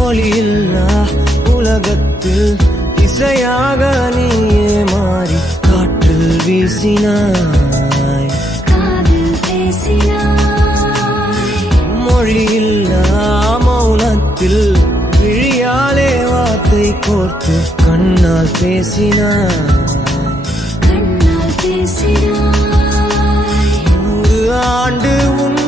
ஒளியில்லா உலகத்தில் இசையாக நீயே மாறி காற்றில் வீசினாய், காதில் பேசினாய். மொழியில்லா மௌனத்தில் விழியாலே வார்த்தை கோர்த்து கண்ணால் பேசினாய், கண்ணால் பேசினாய். 100 ஆண்டு உன்